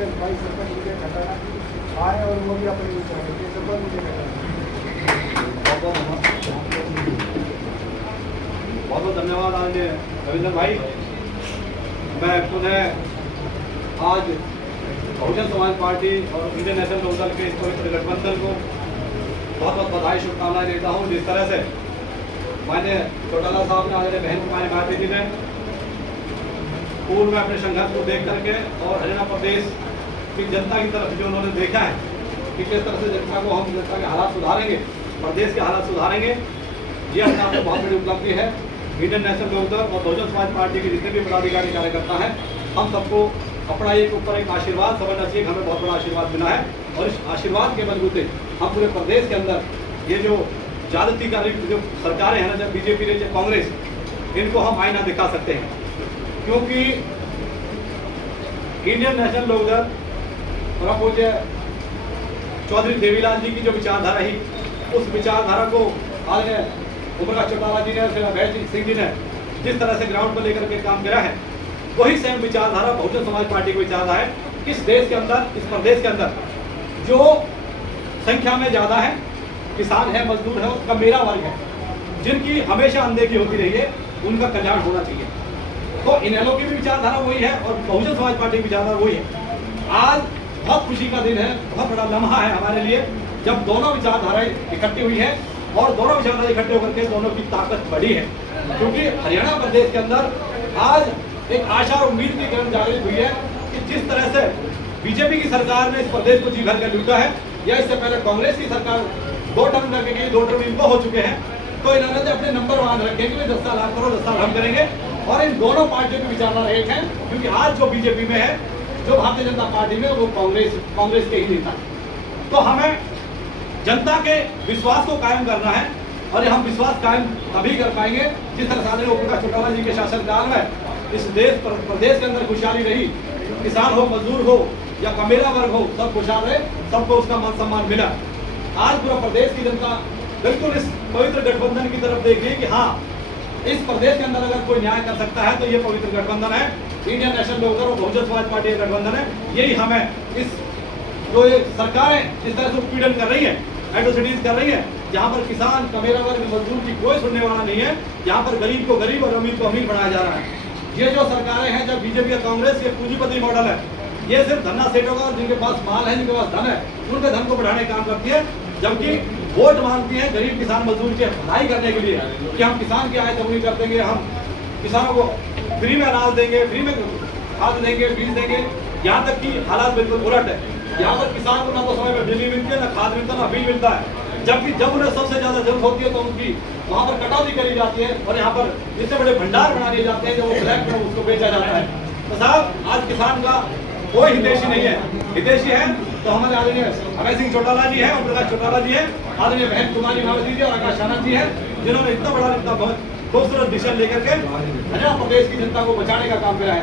अपने भाई सरपंच मुझे घटाना आए और वो भी अपने सरपंच मुझे घटाना। बहुत बहुत धन्यवाद आज रविंद्र भाई। मैं पुनः आज बहुजन समाज पार्टी और इंडियन नेशनल लोकदल के इस पवित्र गठबंधन को बहुत बहुत बधाई शुभकामनाएं देता हूँ। जिस तरह से माननीय चौटाला साहब ने आज बहन कुमारी भारती जी ने पूर्व में अपने संघर्ष को देख करके और हरियाणा प्रदेश की जनता की तरफ जो उन्होंने देखा है कि किस तरह से जनता को हम जनता के हालात सुधारेंगे, प्रदेश के हालात सुधारेंगे, ये अपने आप में बहुत बड़ी उपलब्धि है। इंडियन नेशनल लोकदल और बहुजन समाज पार्टी के जितने भी पदाधिकारी कार्यकर्ता हैं, हम सबको अपना एक ऊपर एक आशीर्वाद समझना चाहिए। हमें बहुत बड़ा आशीर्वाद मिला है और इस आशीर्वाद के बलबूते हम पूरे प्रदेश के अंदर ये जो ज्यादती का जो सरकारें हैं ना, जब बीजेपी ने जब कांग्रेस, इनको हम आईना दिखा सकते हैं। क्योंकि इंडियन नेशनल लोकदल और पूज्य चौधरी देवीलाल जी की जो विचारधारा रही, उस विचारधारा को आज उमरगा चौटाला जी ने और अभय सिंह जी ने जिस तरह से ग्राउंड पर लेकर के काम किया है, वही सेम विचारधारा बहुजन समाज पार्टी की विचारधारा है। इस देश के अंदर, इस प्रदेश के अंदर जो संख्या में ज्यादा है, किसान है, मजदूर है, उसका मेरा वर्ग है, जिनकी हमेशा अनदेखी होती रही है, उनका कल्याण होना चाहिए। तो इनेलो की भी विचारधारा वही है और बहुजन समाज पार्टी की विचारधारा वही है। आज बहुत खुशी का दिन है, बहुत बड़ा लम्हा है हमारे लिए, जब दोनों विचारधाराएं इकट्ठी हुई है और दोनों विचारधारा इकट्ठे होकर के दोनों की ताकत बढ़ी है। क्योंकि हरियाणा प्रदेश के अंदर आज एक आशा और उम्मीद की किरण जागृत हुई है कि जिस तरह से बीजेपी की सरकार ने इस प्रदेश को जी भर कर लूटा है, या इससे पहले कांग्रेस की सरकार 2 टर्म करके गई, 2 टर्म इनको हो चुके हैं, तो इन्होंने तो अपने नंबर बांध रखे कि 10 साल आप करो, 10 साल हम करेंगे। और इन दोनों पार्टियों की विचारधारा एक है, क्योंकि आज जो बीजेपी में है, जो भारतीय जनता पार्टी में, वो कांग्रेस के ही नेता। तो हमें जनता के विश्वास को कायम करना है और हम विश्वास कायम तभी कर पाएंगे जिस तरह से उमरगा चौटाला जी के शासनकाल में इस प्रदेश के अंदर खुशहाली रही। किसान हो, मजदूर हो या कमेरा वर्ग हो, सब खुशहाल रहे, सबको उसका मान सम्मान मिला। आज पूरा प्रदेश की जनता बिल्कुल इस पवित्र गठबंधन की तरफ देख रही है कि हाँ, इस प्रदेश के अंदर अगर कोई न्याय कर सकता है तो ये पवित्र गठबंधन है, इंडियन नेशनल लोकदल और बहुजन समाज पार्टी का गठबंधन है। यही हमें इस जो ये सरकारें जिस तरह से उत्पीड़न कर रही है, एट्रोसिटीज कर रही है, जहाँ पर किसान, कमेरा वर्ग, मजदूर की कोई सुनने वाला नहीं है, जहाँ पर गरीब को गरीब और अमीर को अमीर बनाया जा रहा है। ये जो सरकारें हैं, जब बीजेपी और कांग्रेस, ये पूंजीपति मॉडल है, ये सिर्फ धन्ना सेठों का, जिनके पास माल है, जिनके पास धन है, उनके धन को बढ़ाने का काम करती है, जबकि वोट मांगती है गरीब किसान मजदूर की भलाई करने के लिए कि हम किसान की आय दोगुनी कर देंगे, हम किसानों को फ्री में अनाज देंगे, फ्री में खाद देंगे, बीज देंगे। यहाँ तक कि हालात बिल्कुल उलट है। यहाँ पर किसान को ना तो समय पर बिजली मिलती है, ना खाद मिलता, ना बीज मिलता है, जबकि जब उन्हें सबसे ज्यादा जरूरत होती है तो उनकी वहाँ पर कटौती करी जाती है और यहाँ पर इतने बड़े भंडार बना दिए जाते हैं जो वो ब्लैक में उसको बेचा जाता है। तो साहब, आज किसान का कोई हितैषी नहीं है। हितैषी है तो हमारे आदरणीय अभय सिंह चौटाला जी है, ओम प्रकाश चौटाला जी है, आदरणीय बहन कुमारी भारती जी और आकाश आनंद जी है, जिन्होंने इतना बड़ा, इतना बहुत खूबसूरत डिसीजन लेकर के हरियाणा प्रदेश की जनता को बचाने का काम किया है।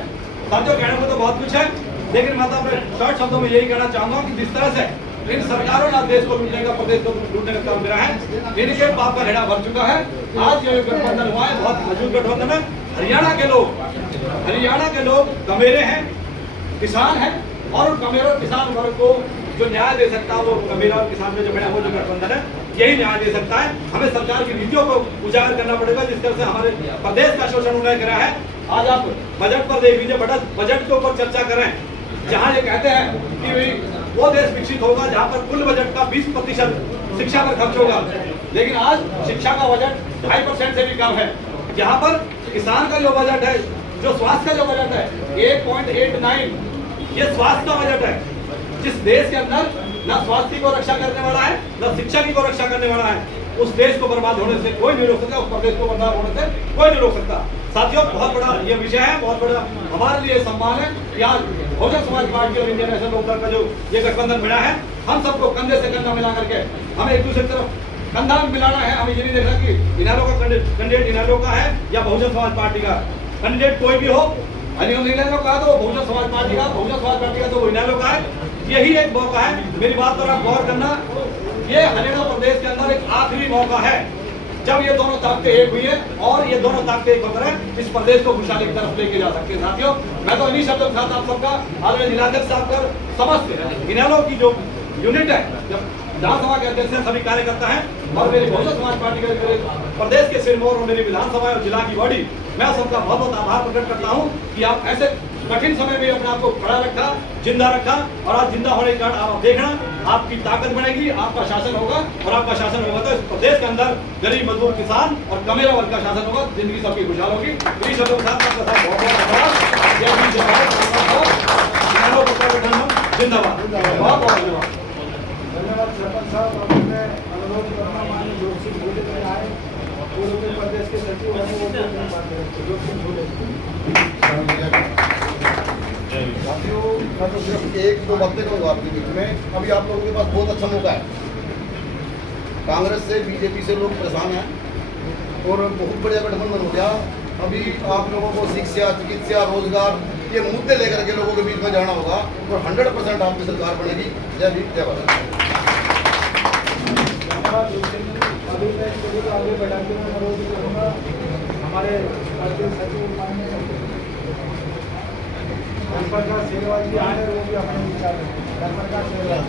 साथियों, कहने को तो बहुत कुछ है, लेकिन मैं तो अपने शॉर्ट शब्दों में यही कहना चाहूंगा कि जिस तरह से इन सरकारों ने देश को लूटने का, प्रदेश को लूटने का काम किया है, इनके पाप का हेड़ा भर चुका है। आज जो गठबंधन हुआ है, बहुत मजबूत गठबंधन है। हरियाणा के लोग कमेरे हैं, किसान हैं, और उन कमेरों किसान वर्ग को जो न्याय दे सकता है, वो कमेरा और किसान में जो बना वो जो गठबंधन है, यही न्याय दे सकता है। हमें सरकार की नीतियों को उजागर करना पड़ेगा, जिस तरह से हमारे प्रदेश का शोषण उन्होंने करा है। आज आप बजट पर देख लीजिए, बजट के ऊपर चर्चा करें, जहाँ ये कहते हैं कि भाई वो देश विकसित होगा जहाँ पर कुल बजट का 20% शिक्षा पर खर्च होगा, लेकिन आज शिक्षा का बजट 2.5% से भी कम है। जहाँ पर किसान का जो बजट है, जो स्वास्थ्य का जो बजट है 8.89, ये स्वास्थ्य का बजट है। जिस देश के अंदर न स्वास्थ्य को रक्षा करने वाला है, न शिक्षा की को रक्षा करने वाला है, उस देश को बर्बाद होने से कोई नहीं रोक सकता, उस प्रदेश को बर्बाद होने से कोई नहीं रोक सकता। साथियों, बहुत बड़ा ये विषय है, बहुत बड़ा हमारे लिए सम्मान है कि आज बहुजन समाज पार्टी और इंडियन नेशनल लोकदल का जो ये गठबंधन मिला है, हम सबको कंधे से कंधा मिला करके हमें एक दूसरे की तरफ कंधा मिलाना है। हमें ये नहीं देखना कि इनेलो का कैंडिडेट इनेलो का है या बहुजन समाज पार्टी का कैंडिडेट कोई भी हो। इनेलो का तो बहुजन समाज पार्टी का, बहुजन समाज पार्टी का तो वो इनेलो का है। यही एक मौका है, मेरी बात पर आप गौर करना, ये हरियाणा प्रदेश के अंदर एक आखिरी मौका है जब ये दोनों ताकतें एक हुई है और ये दोनों ताकतें एक होकर है इस प्रदेश को खुशहाली की तरफ लेके जा सकते हैं। साथियों, मैं तो इन्हीं शब्दों के साथ आप सबका आदरणीय जिलाध्यक्ष साहब कर समस्त इनेलो की जो यूनिट है, जब विधानसभा के अध्यक्ष हैं, सभी कार्यकर्ता हैं और मेरी बहुजन समाज पार्टी के मेरे प्रदेश के सिरमौर और मेरी विधानसभा और जिला की बॉडी, मैं सबका बहुत बहुत आभार प्रकट करता हूं कि आप ऐसे कठिन समय में अपने आप को खड़ा रखा, जिंदा रखा और आज जिंदा होने के कारण आप देखना आपकी ताकत बढ़ेगी, आपका शासन होगा और आपका शासन होगा तो इस प्रदेश के अंदर गरीब मजदूर किसान और कमेरा वर्ग का शासन होगा, जिंदगी सबकी खुशहाल होगी। इन्हीं शब्दों के साथ आपका साथ बहुत बहुत धन्यवाद। जय हिंद, जय भारत, जिंदाबाद, बहुत बहुत धन्यवाद। धन्यवाद सरपंच साहब। अब मैं अनुरोध करना माननीय जोग सिंह झूले में आए, पूर्व उत्तर प्रदेश के सचिव हैं, वो बात करें। जोग सिंह झूले। साथियों, मैं तो सिर्फ एक दो बातें कहूँगा आपके बीच में। अभी आप लोगों के पास बहुत अच्छा मौका है। कांग्रेस से बीजेपी से लोग परेशान हैं और बहुत बढ़िया गठबंधन हो गया। अभी आप लोगों को शिक्षा, चिकित्सा, रोजगार ये मुद्दे लेकर के लोगों के बीच में जाना होगा और 100% आपकी सरकार बनेगी। जय भीम, जय भारत। धन्यवाद जोग सिंह। अभी मैं स्टूडियो को आगे बढ़ाते हुए अनुरोध करूँगा हमारे राज्य सचिव माननीय धनप्रकाश सेरवाल जी आए, वो भी अपने विचार रखें। धनप्रकाश सेरवाल।